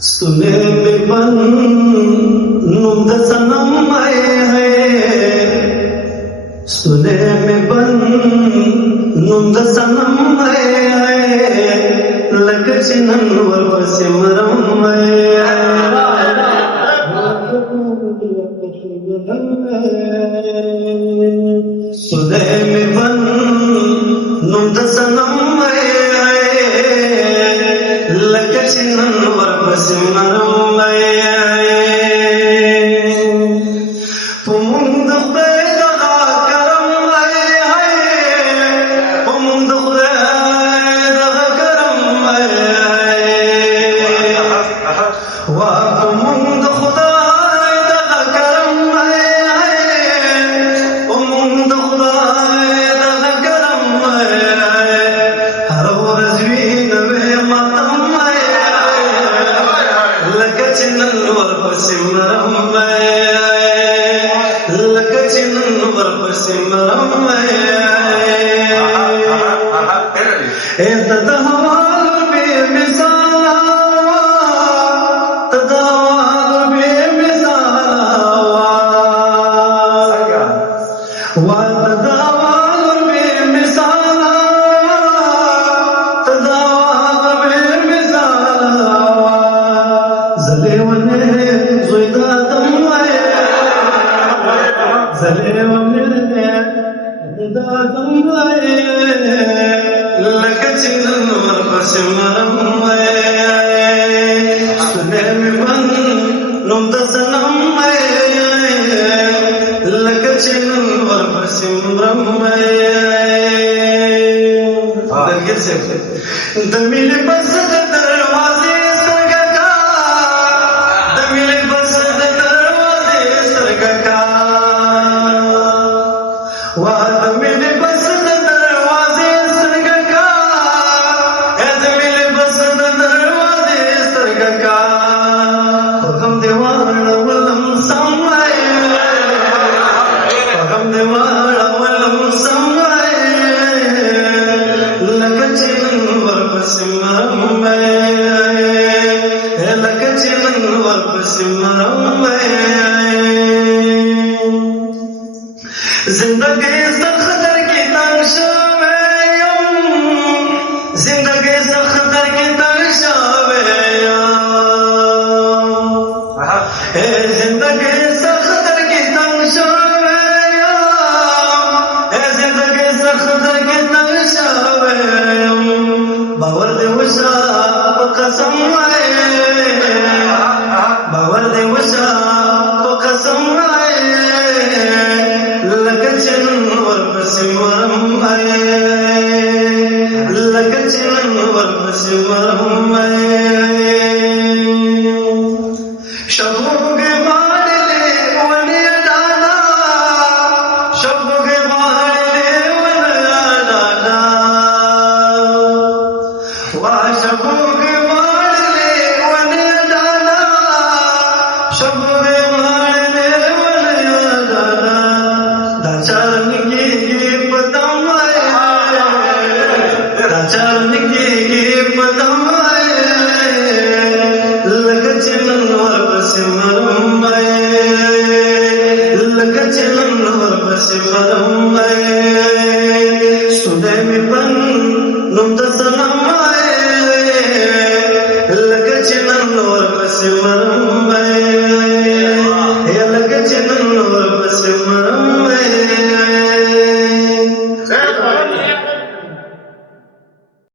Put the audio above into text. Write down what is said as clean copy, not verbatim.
सुने में बन नुंद सनम है सुने में बन नुंद सनम है लग चिनन वर सिमरम सुने में बन नुंद सनम है लग चिनन वर सिमरम दमिल बस दरवाजे स्वर्ग का दमिल बस दरवाजे स्वर्ग का वाह दमिल बस दरवाजे स्वर्ग का दमिल बस दरवाजे स्वर्ग का हम दीवाना वलम समय हम दीवाना वलम समय जिंदगी सख्तर की तंशा में जिंदगी सख्तर की तंशा में जिंदगी सख्तर की तंशा में जिंदगी सख्तर की तंशा में बावर दे वशा कसम बावर दे वशा कसम सुने में बन नुंद सनम लग चिनन वर सिमरम लग चिनन वर सिमरम